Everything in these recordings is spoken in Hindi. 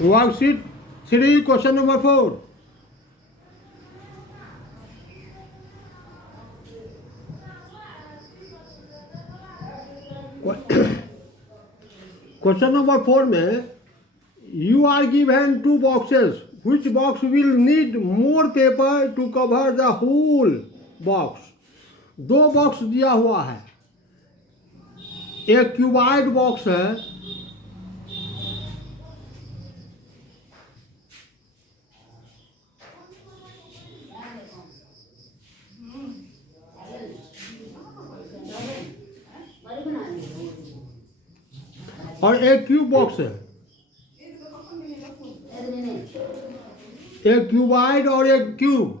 Worksheet 3, question number 4. Question number 4 में you are given two boxes. Which box will need more paper to cover the whole box? दो बॉक्स दिया हुआ है, एक क्यूबाइड बॉक्स है और एक क्यूब बॉक्स है, एक क्यूबाइड और एक क्यूब।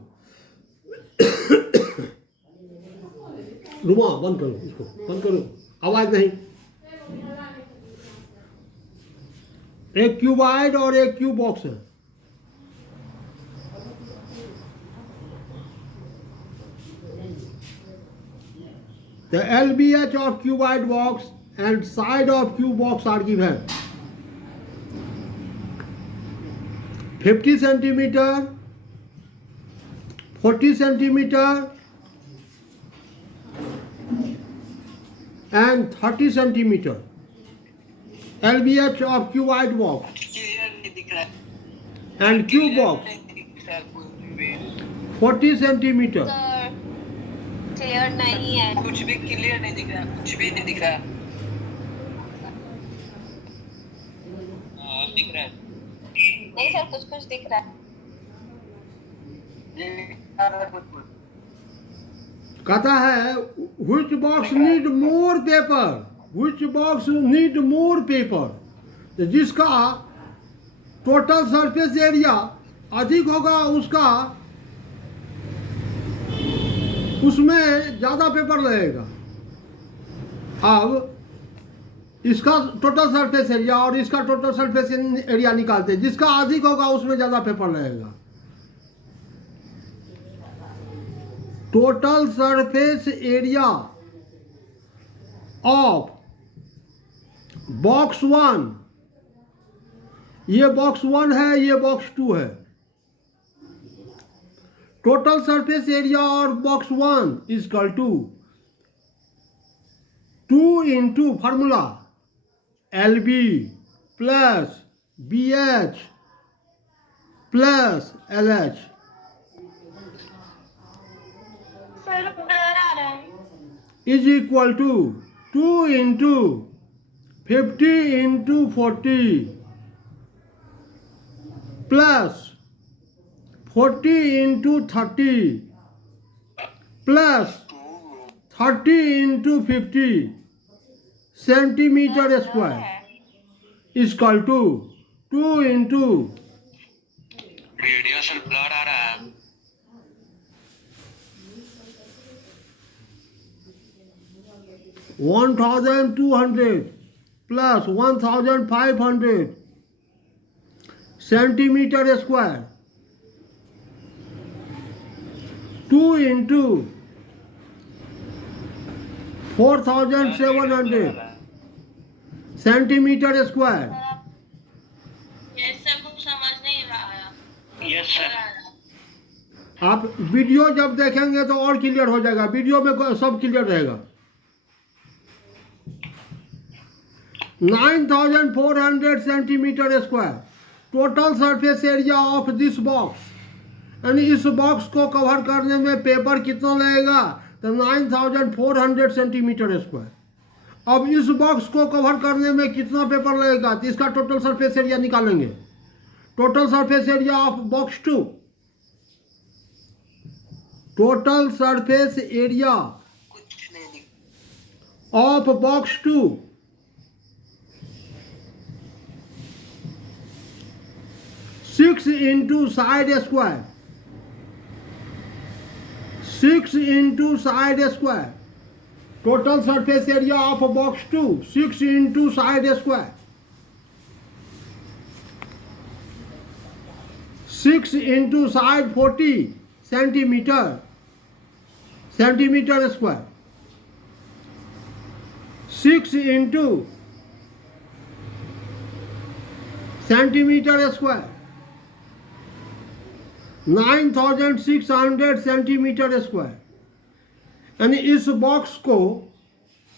रुमा बंद करो, इसको बंद करो, आवाज नहीं। एक क्यूबाइड और एक क्यूब बॉक्स है। The LBH of cuboid box and side of cube box are given. 50 centimeter, 40 centimeter and 30 centimeter. LBH of cuboid box and cube box 40 centimeter. Clear नहीं है, कुछ भी क्लियर नहीं दिख रहा, कुछ भी नहीं दिख रहा। दिख रहा है नहीं सर, कुछ कुछ दिख रहा है। कहता है which box need more paper, which box need more paper। तो जिसका टोटल सरफेस एरिया अधिक होगा उसका उसमें ज़्यादा पेपर लगेगा। अब इसका टोटल सरफेस एरिया और इसका टोटल सरफेस एरिया निकालते हैं, जिसका अधिक होगा उसमें ज़्यादा पेपर लगेगा। Total surface area of box 1, ये बॉक्स 1 है, ये बॉक्स 2 है। टोटल सरफेस एरिया और box 1 is equal to 2 into formula LB plus BH plus LH sir blur आ रहा है। Is equal to 2 into 50 into 40 plus 40 into 30 plus 30 into 50 centimetre square is equal to 2 into video से ब्लर आ रहा है। 1200 plus 1500 centimetre square 2 into 4700 centimetre square. ये सब कुछ समझ नहीं रहा। Yes sir. आप वीडियो जब देखेंगे तो और क्लियर हो जाएगा, वीडियो में सब क्लियर रहेगा। 9400 centimetre square total surface area of this box. यानी इस बॉक्स को कवर करने में पेपर कितना लगेगा, तो 9400 सेंटीमीटर स्क्वायर। अब इस बॉक्स को कवर करने में कितना पेपर लगेगा, तो इसका टोटल सरफेस एरिया निकालेंगे। Total surface area of box 2, total surface area कुछ नहीं दिख of box 2 6 into side square, 6 into side square. Total surface area of box 2 6 into side square, 6 into side 40 centimetre square, 6 into centimetre square, 9600 centimetre square. यानी इस बॉक्स को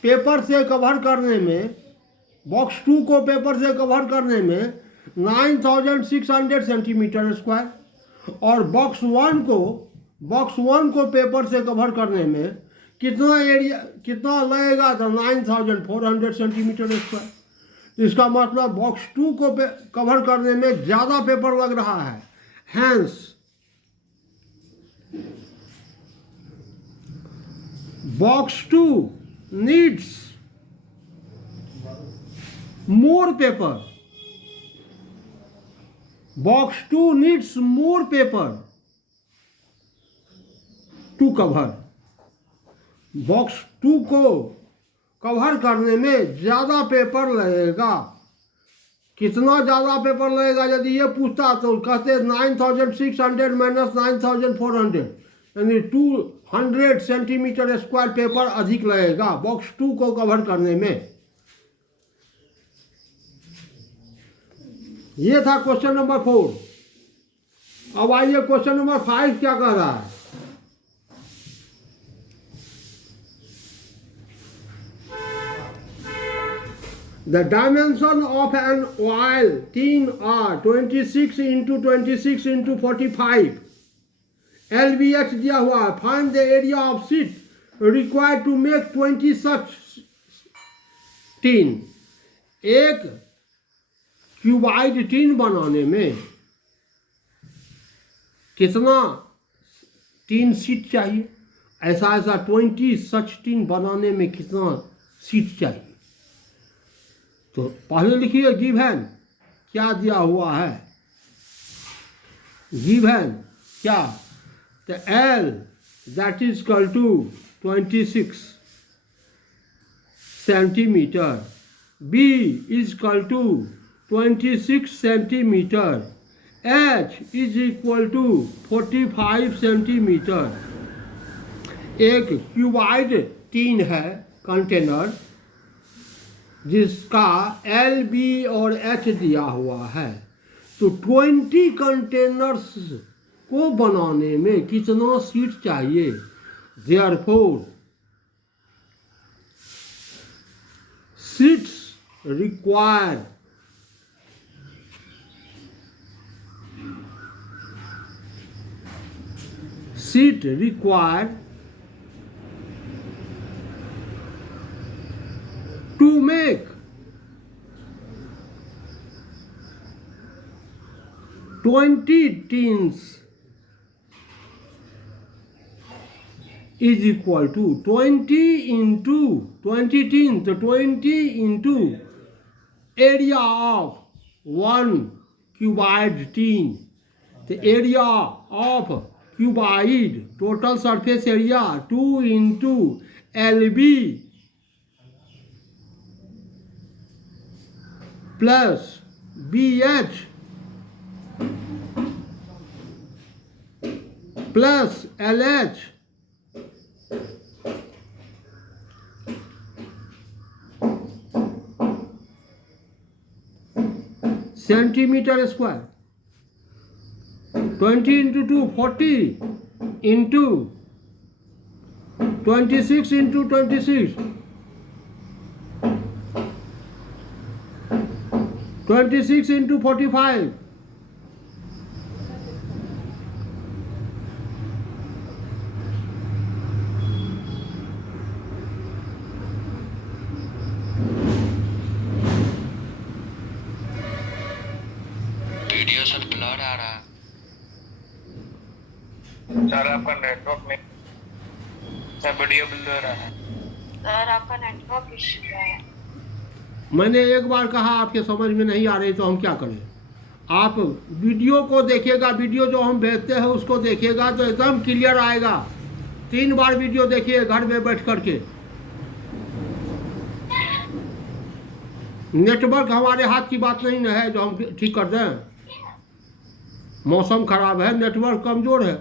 पेपर से कवर करने में, बॉक्स 2 को पेपर से कवर करने में 9600 सेंटीमीटर स्क्वायर, और बॉक्स 1 को पेपर से कवर करने में कितना एरिया, कितना लगेगा, तो 9400 सेंटीमीटर स्क्वायर। इसका मतलब बॉक्स 2 को कवर करने में ज़्यादा पेपर लग रहा है। हैंस box 2 needs more paper. Box 2 needs more paper to cover. Box 2 को कवर करने में ज़्यादा पेपर लगेगा। कितना ज़्यादा पेपर लगेगा? यदि ये पूछता तो कहते 9600 माइनस 9400, यानी 200 सेंटीमीटर स्क्वायर पेपर अधिक लगेगा बॉक्स 2 को कवर करने में। ये था क्वेश्चन नंबर 4। अब आइए क्वेश्चन नंबर 5 क्या कह रहा है। The dimension of an oil tin are 26 into 26 into 45 LBH दिया हुआ है। Find the area of sheet required to make 20 such tin। एक क्यूबाइड टीन बनाने में कितना टीन शीट चाहिए? ऐसा 20 सच टीन बनाने में कितना शीट चाहिए? तो पहले लिखिए गिवन क्या दिया हुआ है। गिवन क्या? तो L that is equal to 26 centimetre, B is equal to 26 centimetre, H is equal to 45 centimetre. एक क्यूबाइड टीन है कंटेनर जिसका L, B और H दिया हुआ है। तो 20 कंटेनर्स को बनाने में कितना शीट चाहिए? Therefore, sheets required to make 20 tins is equal to 20 into 20 tins, तो 20 into area of 1 cuboid tin, the area of cuboid total surface area 2 into LB plus BH plus LH centimetre square. 20 into 2 40 into 26 into 26 26 into 45 video sir blur आ रहा है सर। आपका नेटवर्क नहीं सर, वीडियो ब्लर आ रहा है सर। आपका नेटवर्क इश्यू है। मैंने एक बार कहा, आपके समझ में नहीं आ रही तो हम क्या करें? आप वीडियो को देखिएगा, वीडियो जो हम भेजते हैं उसको देखिएगा तो एकदम क्लियर आएगा। 3 बार वीडियो देखिए घर में बैठ करके। नेटवर्क हमारे हाथ की बात नहीं है जो हम ठीक कर दें। मौसम खराब है, नेटवर्क कमज़ोर है।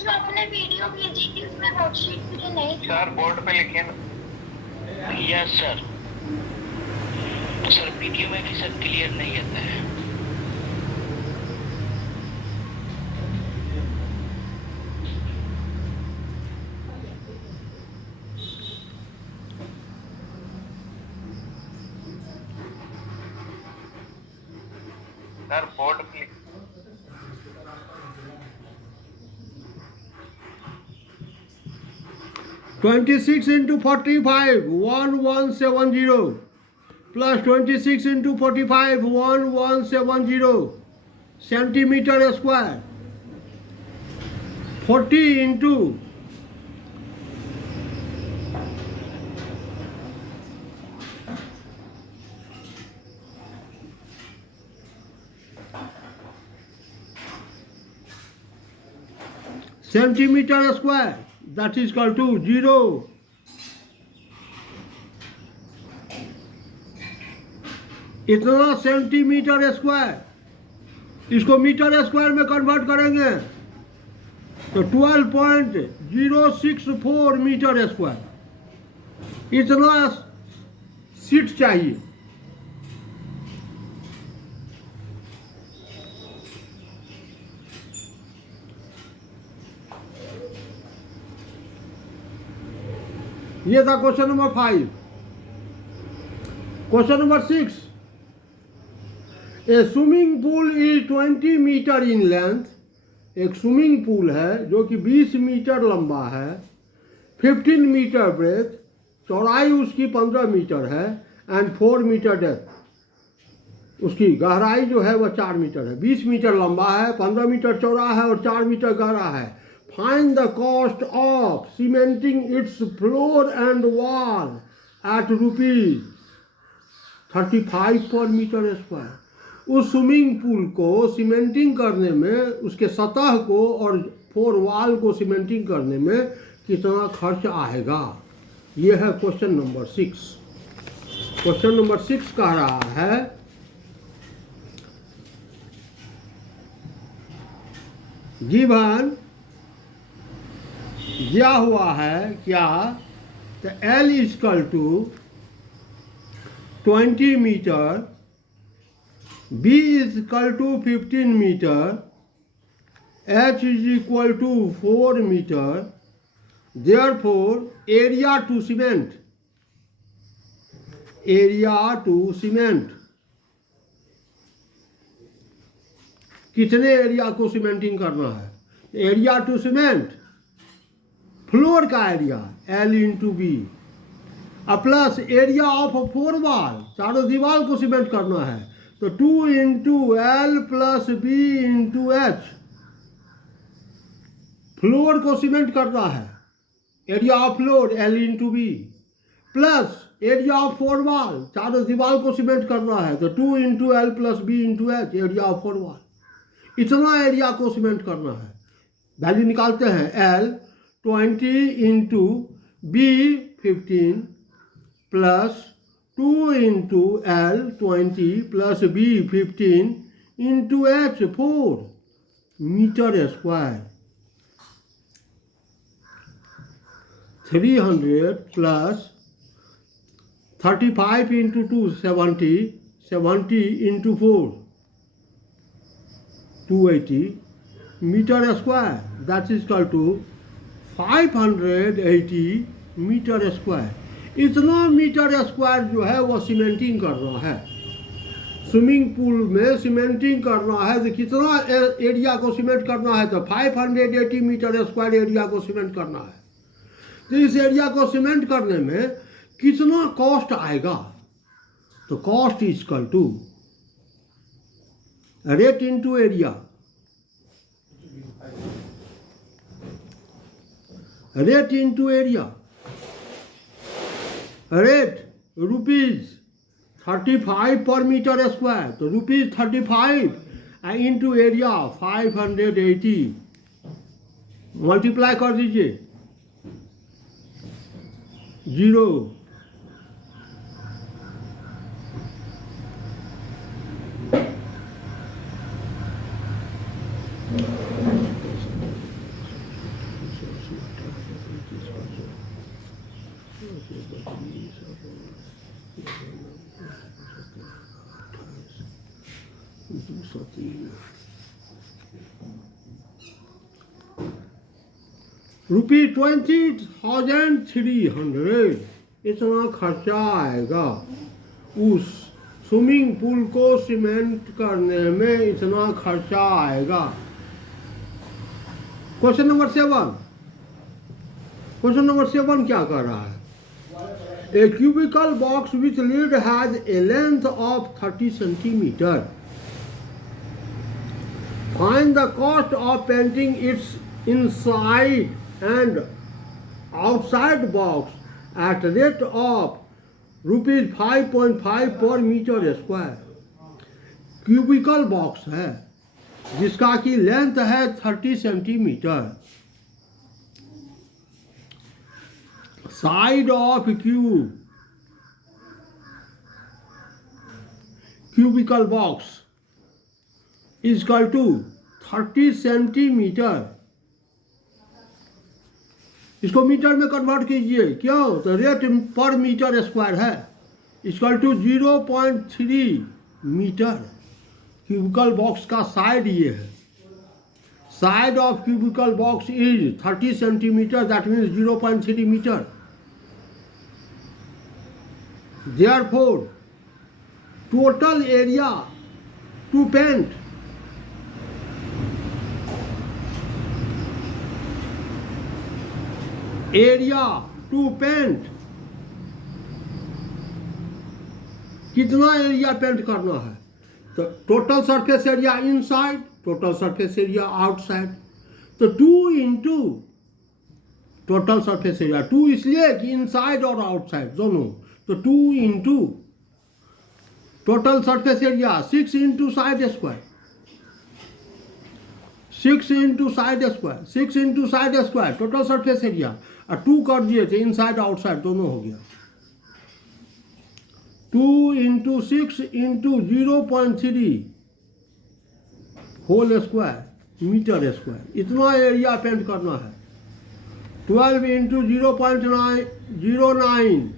जो आपने वीडियो भेजी थी उसमें वर्कशीट भी नहीं था सर। बोर्ड पे लिखिए ना। Yes sir. सर वीडियो में भी सर क्लियर नहीं आता है। Sir board click 26 into 45, 1170 plus 26 into 45, 1170 centimeter square. 40 into centimeter square, that is equal to 0. इतना सेंटीमीटर स्क्वायर, इसको मीटर स्क्वायर में कन्वर्ट करेंगे तो 12.064 मीटर स्क्वायर, इतना सीट चाहिए। ये था question number 5। Question number 6, a swimming pool is 20 meter in length. एक स्विमिंग पूल है जो कि 20 मीटर लंबा है, 15 मीटर ब्रेथ, चौड़ाई उसकी 15 मीटर है, एंड 4 मीटर डेप्थ, उसकी गहराई जो है वह 4 मीटर है। 20 मीटर लंबा है, 15 मीटर चौड़ा है और 4 मीटर गहरा है। Find the cost of cementing it's floor and wall at ₹35 per meter square. उस स्विमिंग पूल को सीमेंटिंग करने में, उसके सतह को और 4 वॉल को सीमेंटिंग करने में कितना खर्च आएगा। यह है क्वेश्चन नंबर 6। क्वेश्चन नंबर 6 कह रहा है गिवन दिया हुआ है क्या, तो L is equal to 20 meter, B is equal to 15 meter, H is equal to 4 meter, therefore area to cement, कितने एरिया को सीमेंटिंग करना है। एरिया टू सीमेंट, फ्लोर का area L into B, plus area of 4 wall, चारों दीवार को सीमेंट करना है तो 2 into L plus B into H. Floor को सीमेंट करना है, area of floor L into B, plus area of 4 wall, चारों दीवार को सीमेंट करना है तो 2 into L plus B into H, area of 4 wall. इतना एरिया को सीमेंट करना है। वैल्यू निकालते हैं। L 20 into B 15 plus 2 into L 20 plus B 15 into H 4 meter square. 300 plus 35 into 2 70, 70 into 4 280 meter square, that is equal to 580 meter square. इतना मीटर स्क्वायर जो है वो सीमेंटिंग करना है। स्विमिंग पूल में सीमेंटिंग करना है तो कितना एरिया को सीमेंट करना है, तो 580 मीटर स्क्वायर एरिया को सीमेंट करना है। तो इस एरिया को सीमेंट करने में कितना कॉस्ट आएगा, तो cost is equal to rate into area, rate into area, rate rupees 35 per meter square, तो रुपीज 35 इंटू एरिया 580, मल्टीप्लाई कर दीजिए 0। 103 ₹20,300 इतना खर्चा आएगा उस स्विमिंग पूल को सीमेंट करने में, इतना खर्चा आएगा। क्वेश्चन नंबर 7 क्या कर रहा है? A cubical box with lid has a length of 30 centimeter. Find the cost of painting its inside and outside box at rate of ₹5.5 per meter square. Cubical box है जिसका की लेंथ है 30 centimeter. Side of cubical box is equal to 30 centimeter. इसको मीटर में कन्वर्ट कीजिए, क्यों? तो रेट पर मीटर स्क्वायर है, is equal to 0.3 meter. Cubical box का साइड ये है। Side of cubical box is 30 centimeter, that means 0.3 meter. Therefore, total area to paint कितना एरिया पेंट करना है? तो total surface area inside, total surface area outside. तो 2 इंटू टोटल सरफेस एरिया, 2 इसलिए कि इनसाइड और आउटसाइड दोनों, तो 2 into total surface area 6 into side square, 6 into side square, 6 into side square total surface area, और 2 कर दिए थे इनसाइड आउटसाइड दोनों हो गया। 2 into 6 into 0.3 whole square meter square, इतना एरिया पेंट करना है। 12 into 0.09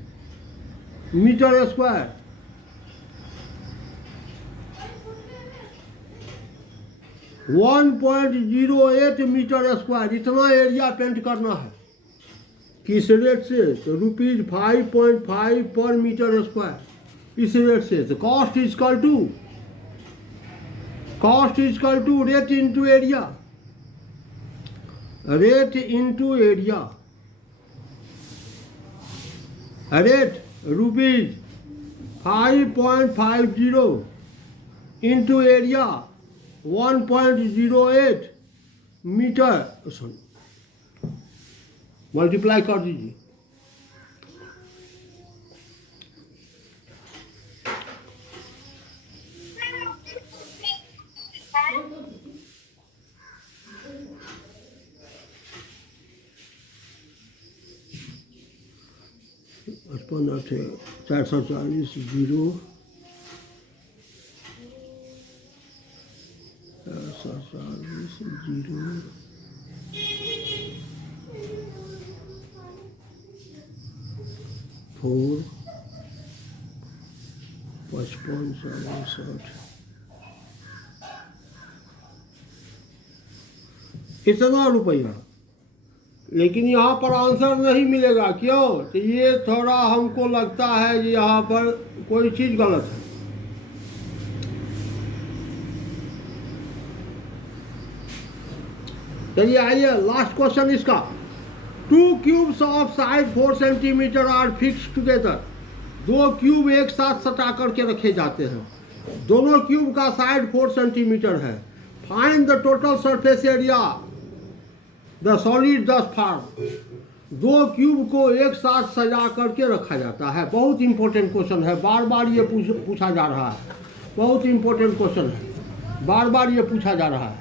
meter square, 1.08 meter square, इतना एरिया पेंट करना है। किस रेट से? तो ₹5.5 पर मीटर स्क्वायर, इस रेट से। तो cost is equal to rate into area, rate into area. Rate ₹5.50 into area 1.08 meter, sorry multiply कर दीजिए। पचपन 440 जीरो 440 जीरो 4 55 67 इतना रुपया। लेकिन यहाँ पर आंसर नहीं मिलेगा, क्यों? तो ये थोड़ा हमको लगता है यहाँ पर कोई चीज़ गलत है। चलिए आइए लास्ट क्वेश्चन इसका। 2 cubes of side 4 centimeter are fix together. 2 cube एक साथ सटा करके रखे जाते हैं। दोनों क्यूब का साइड 4 सेंटीमीटर है। Find the total surface area the solid दस फॉर्म। 2 क्यूब को एक साथ सजा करके रखा जाता है। बहुत इंपॉर्टेंट क्वेश्चन है, बार बार ये पूछा जा रहा है। बहुत इंपॉर्टेंट क्वेश्चन है, बार बार ये पूछा जा रहा है।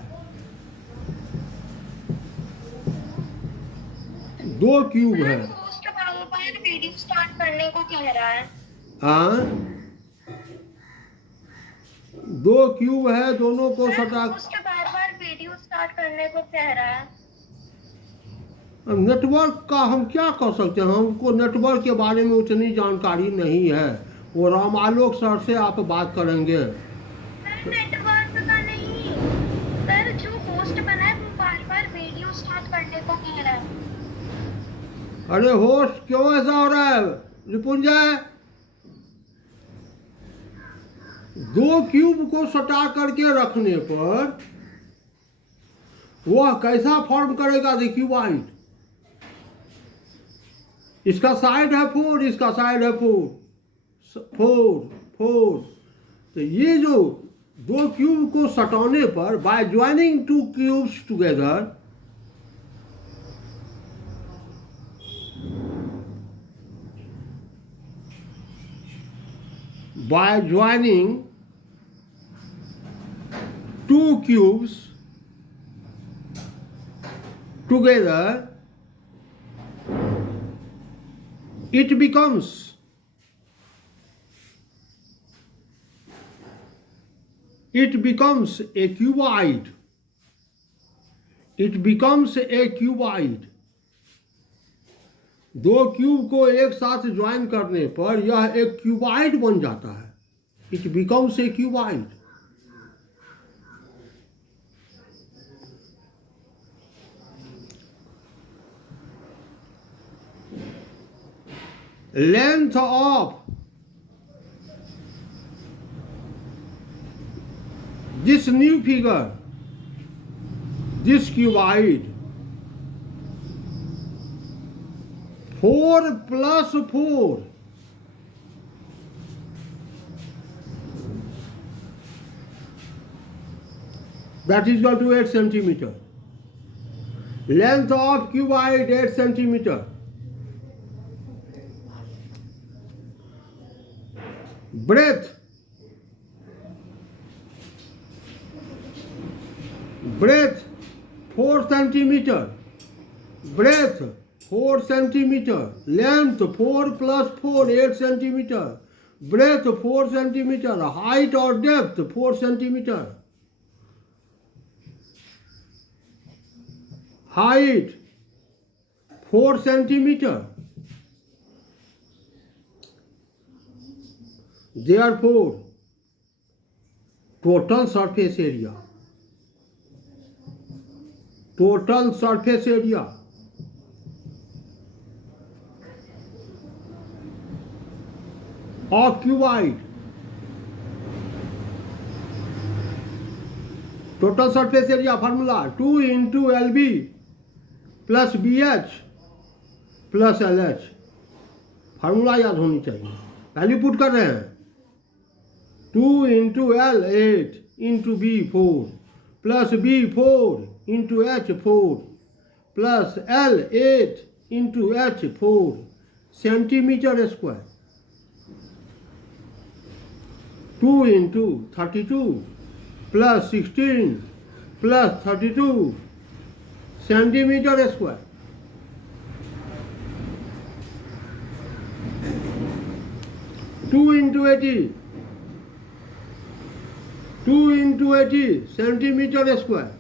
2 क्यूब है। वीडियो स्टार्ट करने को कह रहा है। हाँ, 2 क्यूब है, दोनों को सटा। बार-बार वीडियो स्टार्ट करने को कह रहा है। नेटवर्क का हम क्या कर सकते हैं? हमको नेटवर्क के बारे में उतनी जानकारी नहीं है। वो राम आलोक सर से आप बात करेंगे। नेटवर्क का अरे होस्ट क्यों ऐसा हो रहा है रिपुंजय? दो क्यूब को सटा करके रखने पर वह कैसा फॉर्म करेगा द क्यूबाइड? इसका साइड है 4, इसका साइड है 4। तो ये जो दो क्यूब को सटाने पर by joining two cubes together, by joining two cubes together, it becomes a cuboid. It becomes a cuboid. दो क्यूब को एक साथ ज्वाइन करने पर यह एक क्यूबाइड बन जाता है. It becomes a cuboid. Length of this new figure, this cuboid, 4 plus 4, that is equal to 8 centimeter. Length of cuboid 8 centimeter. Breadth 4 centimeter. Breadth 4 centimeter. Length 4 plus 4, 8 centimeter. Breadth 4 centimeter. Height or depth 4 centimeter. Height 4 centimeter. Therefore, total surface area of cuboid, total surface area formula 2 into LB plus BH plus LH. Formula याद होनी चाहिए. वैल्यू पुट कर रहे हैं. 2 into L 8 into B 4 plus B 4 into H 4 plus L 8 into H 4 centimeter square. 2 into 32 plus 16 plus 32 centimeter square. 2 into 80 centimeter square.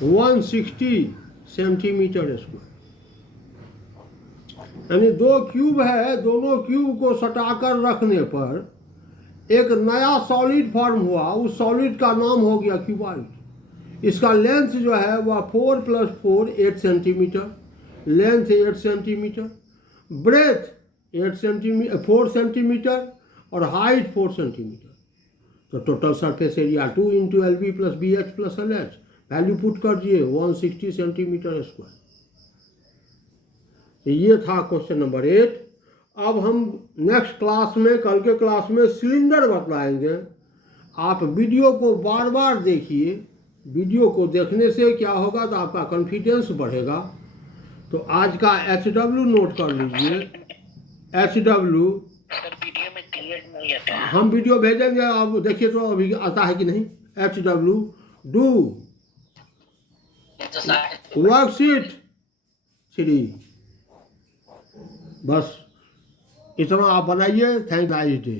160 centimeter square. यानी दो क्यूब है, दोनों क्यूब को सटाकर रखने पर एक नया सॉलिड फॉर्म हुआ. उस सॉलिड का नाम हो गया क्यूबाइड. इसका लेंथ जो है वह 4 plus 4 8 centimeter. Length 8 centimeter. Breadth 4 centimeter और हाइट 4 सेंटीमीटर. तो total surface area 2 into LB plus BH plus LH. Value put कर दिए 160 सेंटीमीटर स्क्वायर. ये था क्वेश्चन नंबर 8. अब हम नेक्स्ट क्लास में, कल के क्लास में सिलेंडर बतलाएंगे. आप वीडियो को बार बार देखिए. वीडियो को देखने से क्या होगा तो आपका कॉन्फिडेंस बढ़ेगा. तो आज का HW नोट कर लीजिए. HW वीडियो में क्लियर नहीं आता. हम वीडियो भेजेंगे, आप देखिए तो अभी आता है कि नहीं. HW do worksheet 3. बस इतना आप बनाइए. Thank you.